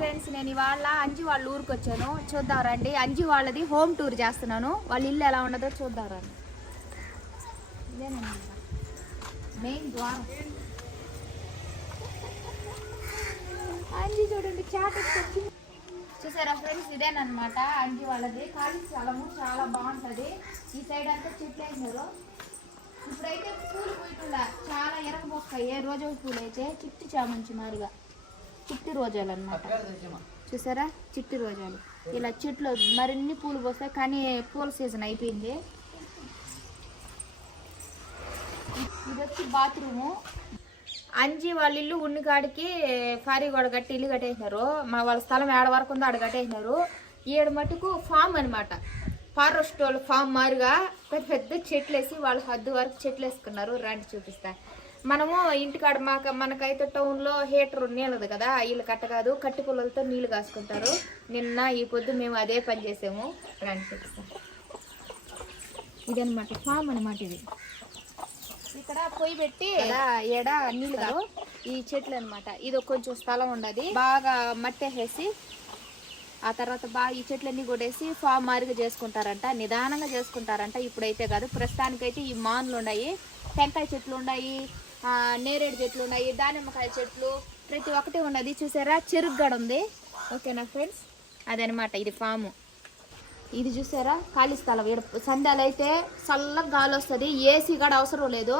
Friends నేను ఇవాళ అంజి వాళ్ళ ఊరికి వచ్చాను. చూద్దాం రండి. అంజి వాళ్ళది హోమ్ టూర్ చేస్తున్నాను. వాళ్ళ ఇల్లు ఎలా ఉండదో చూద్దాం రండి. ఇదేనమాట మెయిన్ ద్వారం. అంజి చూడండి చాట చూసారా ఫ్రెండ్స్? ఇదేనమాట అంజి వాళ్ళది. ఖాళీ స్థలము చాలా బాగుంటుంది. ఈ సైడ్ అంతా చెట్లు వేసినారు ఇప్పుడైతే పూలు పోయిట్లా చాలా ఎరగబోస్తాయి రోజు పూలు అయితే చిట్టి చామంచి మారుగా. చిట్టి రోజాలు అన్నమాట చూసారా? చిట్టి రోజాలు. ఇలా చెట్లు మరిన్ని పూలు పోస్తాయి. కానీ పూల సీజన్ అయిపోయింది. ఇది వచ్చి బాత్రూము. అంజి వాళ్ళ ఇల్లు ఉన్ని కాడికి ఫారీగోడ కట్టి ఇల్లు కట్టేసినారు. మా వాళ్ళ స్థలం ఏడ వరకు ఉందో ఆడ కట్టేసినారు. ఏడు మటుకు ఫామ్ అనమాట ఫారెస్ట్ వాళ్ళు ఫామ్ మారుగా పెద్ద పెద్ద చెట్లు వేసి వాళ్ళు హద్దు వరకు చెట్లు వేసుకున్నారు. రండి చూపిస్తా. మనము ఇంటికాడ మాక మనకైతే టౌన్లో హీటర్ నీళ్ళదు కదా ఇల్లు కట్ట కాదు కట్టి పుల్లలతో నీళ్ళు కాసుకుంటారు. నిన్న ఈ పొద్దు మేము అదే పని చేసాము. ఇదనమాట ఫామ్ అనమాట ఇది. ఇక్కడ పొయ్యి పెట్టి ఎడ నీళ్ళు కాదు ఈ చెట్లు అన్నమాట. ఇది కొంచెం స్థలం ఉండదు. బాగా మట్టి వేసి ఆ తర్వాత బాగా ఈ చెట్లన్నీ కొట్టేసి ఫామ్ మారిగా చేసుకుంటారంట నిదానంగా చేసుకుంటారంట. ఇప్పుడైతే కాదు ప్రస్తుతానికైతే ఈ మాన్లు ఉన్నాయి టెంకాయ చెట్లు ఉన్నాయి నేరేడు చెట్లు ఉన్నాయి దానిమ్మకాయ చెట్లు ప్రతి ఒక్కటి ఉన్నది. చూసారా? చెరుకు ఉంది. ఓకేనా ఫ్రెండ్స్ అదనమాట ఇది ఫాము ఇది చూసారా? ఖాళీ స్థలం. ఈడ సంధ్యాలు అయితే చల్లగా గాలి వస్తుంది. ఏసీ కూడా అవసరం లేదు.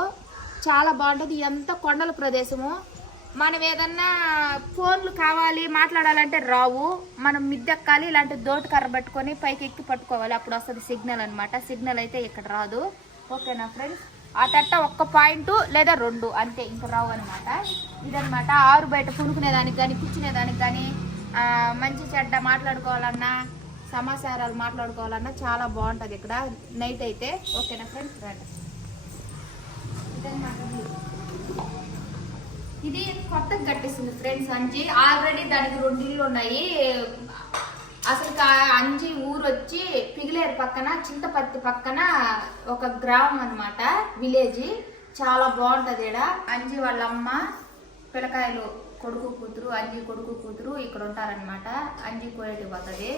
చాలా బాగుంటుంది. ఎంత కొండల ప్రదేశము. మనం ఏదన్నా ఫోన్లు కావాలి మాట్లాడాలంటే రావు. మనం మిద్దెక్కాలి ఇలాంటి దోటి కర్ర పట్టుకొని పైకి ఎక్కి పట్టుకోవాలి. అప్పుడు వస్తుంది సిగ్నల్ అనమాట సిగ్నల్ అయితే ఇక్కడ రాదు. ఓకేనా ఫ్రెండ్స్ ఆ తట్ట ఒక్క పాయింట్ లేదా రెండు అంతే ఇంక రావు అనమాట ఇదనమాట ఆరు బయట పుణుకునేదానికి కానీ కూర్చునేదానికి కానీ మంచి చెడ్డ మాట్లాడుకోవాలన్నా సమాచారాలు మాట్లాడుకోవాలన్నా చాలా బాగుంటుంది ఇక్కడ. నైట్ అయితే ఓకేనా ఫ్రెండ్స్? రండి. ఇది. కొత్తగా కట్టేసింది ఫ్రెండ్స్ అంచి ఆల్రెడీ దానికి రెండు ఇల్లు ఉన్నాయి. అసలు అంచి అంజి ఊరు వచ్చి పిగిలేరు పక్కన చింతపత్తి పక్కన ఒక గ్రామం అన్నమాట విలేజ్. చాలా బాగుంటది ఈడ. అంజి వాళ్ళ అమ్మ పిల్లకాయలు కొడుకు కూతురు అంజి కొడుకు కూతురు ఇక్కడ ఉంటారనమాట అంజి కోయటి పోతుంది.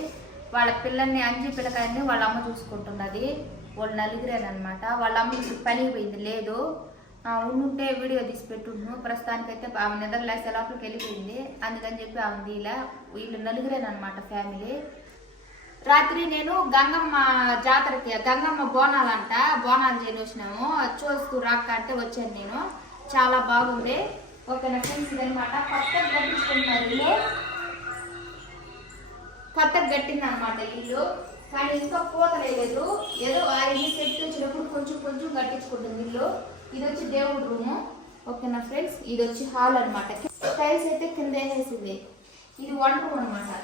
వాళ్ళ పిల్లల్ని అంజి పిల్లకాయల్ని వాళ్ళ అమ్మ చూసుకుంటున్నది. వాళ్ళు నలుగురేనమాట వాళ్ళ అమ్మ ఇప్పుడు పనికి పోయింది లేదు. ఉండుంటే వీడియో తీసి పెట్టుండు. ప్రస్తుతానికైతే ఆమె నిద్ర లేసే లోపలికి వెళ్ళిపోయింది. అందుకని చెప్పి ఆమె వీళ్ళ వీళ్ళు నలుగురేనమాట ఫ్యామిలీ. రాత్రి నేను గంగమ్మ జాతరకి గంగమ్మ బోనాలంట. బోనాలు చేయని వచ్చినాము చూస్తూ రాక అంటే వచ్చాను నేను. చాలా బాగుంది ఓకేనా ఫ్రెండ్స్ అనమాట కొత్తగా కట్టించుకుంటున్నారు ఇల్లు. కొత్తగా కట్టిందనమాట ఇల్లు. కానీ ఇంకా పూతలేదు. ఏదో ఆ ఇల్లు చెట్టు వచ్చినప్పుడు కొంచెం కొంచెం కట్టించుకుంటుంది ఇల్లు. ఇది వచ్చి దేవుడి రూము. ఓకేనా ఫ్రెండ్స్? ఇది వచ్చి హాల్ అనమాట టైల్స్ అయితే కింద వేసేసింది ఇది వంట రూమ్ అనమాట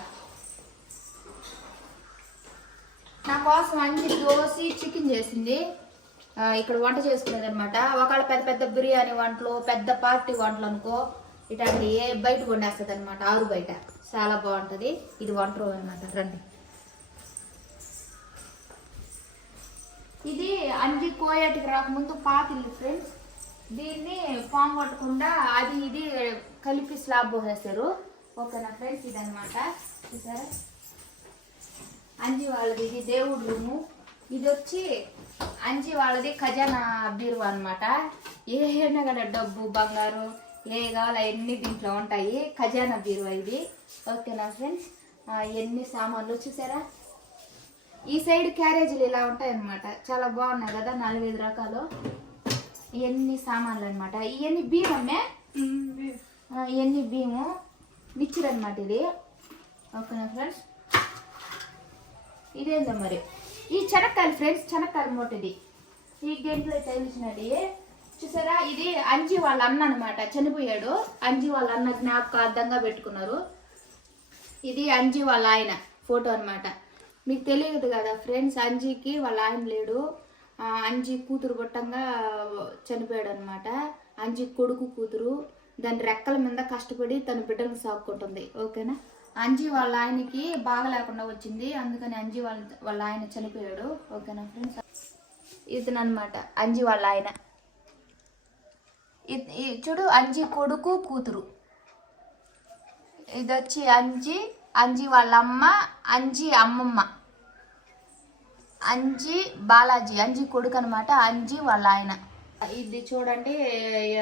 నా కోసం అన్ని దోసి చికెన్ చేసింది. ఇక్కడ వంట చేసుకునేది అనమాట ఒకవేళ పెద్ద పెద్ద బిర్యానీ వంటలు పెద్ద పార్టీ వంటలు అనుకో ఇట్లాంటి ఏ బయట వండేస్తుంది అనమాట ఆరు బయట. చాలా బాగుంటుంది. ఇది వంట రూమ్ అనమాట రండి. ఇది అన్ని కోయటికి రాకముందు పాతిల్లు ఫ్రెండ్స్. దీన్ని పాము కొట్టకుండా అది ఇది కలిపి స్లాబ్ పోసేస్తారు. ఓకేనా ఫ్రెండ్స్? ఇది అనమాట చూసారా? అంజి వాళ్ళది ఇది దేవుడి రూము. ఇది వచ్చి అంజి వాళ్ళది ఖజానా బీరువా అనమాట ఏమైనా కూడా డబ్బు బంగారు ఏ కావాలో అన్ని దీంట్లో ఉంటాయి ఖజానా బీరువా ఇది. ఓకేనా ఫ్రెండ్స్? ఎన్ని సామాన్లు చూసారా? ఈ సైడ్ క్యారేజీలు ఇలా ఉంటాయి అన్నమాట చాలా బాగున్నాయి కదా నాలుగైదు రకాలు. ఇవన్నీ సామాన్లు అనమాట ఇవన్నీ బియ్యమే ఇవన్నీ బియ్యము నిచ్చిరు అనమాట ఇది. ఓకేనా ఫ్రెండ్స్? ఇదేందో మరి? ఈ చెనక్కాయలు ఫ్రెండ్స్ చెనక్కాయల మూట ఇది ఈ గేమ్లో తెలిసినది చూసారా? ఇది అంజి వాళ్ళ అన్న అనమాట చనిపోయాడు. అంజి వాళ్ళ అన్న జ్ఞాపకార్థంగా పెట్టుకున్నారు. ఇది అంజి వాళ్ళ ఆయన ఫోటో అన్నమాట. మీకు తెలియదు కదా ఫ్రెండ్స్ అంజీకి వాళ్ళ ఆయన లేడు. అంజి అంజీ కూతురు గొట్టంగా చనిపోయాడు అనమాట అంజీ కొడుకు కూతురు. దాని రెక్కల మీద కష్టపడి తన బిడ్డలకు సాగుకుంటుంది ఓకేనా? అంజీ వాళ్ళ ఆయనకి బాగా లేకుండా వచ్చింది. అందుకని అంజీ వాళ్ళ వాళ్ళ ఆయన చనిపోయాడు. ఓకేనా ఫ్రెండ్స్? ఇతనమాట అంజీ వాళ్ళ ఆయన. చూడు అంజీ కొడుకు కూతురు. ఇది వచ్చి అంజి అంజి వాళ్ళ అమ్మ అంజి అమ్మమ్మ. అంజి బాలాజీ అంజి కొడుకు అనమాట అంజి వాళ్ళ ఆయన. ఇది చూడండి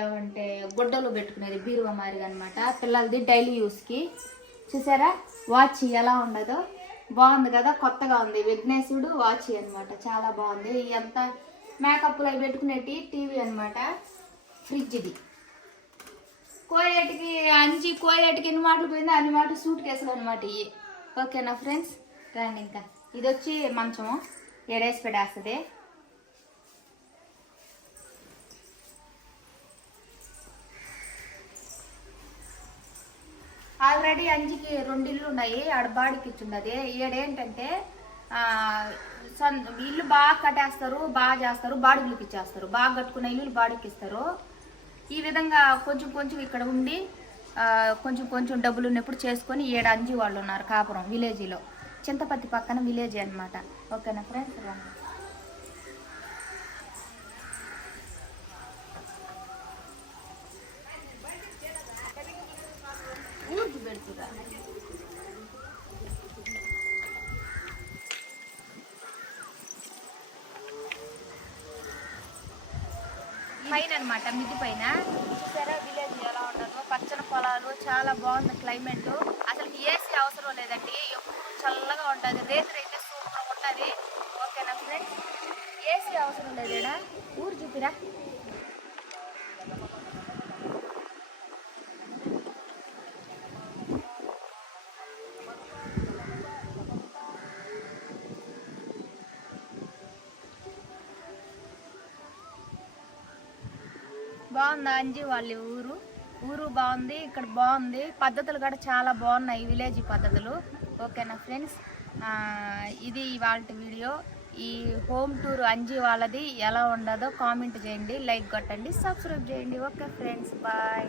ఏమంటే గుడ్డలు పెట్టుకునేది బీరువ మారిగా అనమాట పిల్లలది డైలీ యూస్కి. చూసారా? వాచ్ ఎలా ఉండదో? బాగుంది కదా? కొత్తగా ఉంది. విఘ్నేశుడు వాచ్ అనమాట చాలా బాగుంది. ఇదంతా మేకప్లో పెట్టుకునేటి టీవీ అనమాట ఫ్రిడ్జ్ ఇది కోయేటికి అంజి కోయేటికి ఎన్ని మాటలు పోయిందో అన్ని మాటలు సూట్ కేసులు అనమాట ఇవి ఓకేనా ఫ్రెండ్స్? రండి ఇంకా. ఇది వచ్చి మంచము. ఎడేసి పెడేస్తుంది ఆల్రెడీ అంజికి రెండు ఇల్లు ఉన్నాయి ఆడ బాడికి ఇచ్చిండది ఈడేంటంటే ఇల్లు బాగా కట్టేస్తారు బాగా చేస్తారు బాడుగులకి ఇచ్చేస్తారు బాగా కట్టుకున్న ఇల్లు బాడికి ఇస్తారు. ఈ విధంగా కొంచెం కొంచెం ఇక్కడ ఉండి కొంచెం కొంచెం డబ్బులు ఉన్నప్పుడు చేసుకొని ఏడు అంజి వాళ్ళు ఉన్నారు కాపురం విలేజ్లో. చింతపత్తి పక్కన విలేజ్ అన్నమాట. ఓకేనా ఫ్రెండ్స్? పైన అనమాట మిద్ది పైన. చూసారా విలేజ్ ఎలా ఉండదు పచ్చని పొలాలు చాలా బాగుంది క్లైమేట్. అసలు ఏసీ అవసరం లేదండి. ఎప్పుడు చల్లగా ఉంటుంది రేత్రి అయితే సూపర్ ఉంటుంది. ఓకేనా ఫ్రెండ్స్ ఏసీ అవసరం లేదు ఊరు చూపిరా. బాగుంది అంజి వాళ్ళ ఊరు? ఊరు బాగుంది ఇక్కడ బాగుంది. పద్ధతులు కూడా చాలా బాగున్నాయి విలేజ్ పద్ధతులు. ఓకేనా ఫ్రెండ్స్? ఇది ఇవాళ వీడియో. ఈ హోమ్ టూర్ అంజీ వాళ్ళది ఎలా ఉండదో కామెంట్ చేయండి లైక్ కొట్టండి సబ్స్క్రైబ్ చేయండి. Okay friends bye.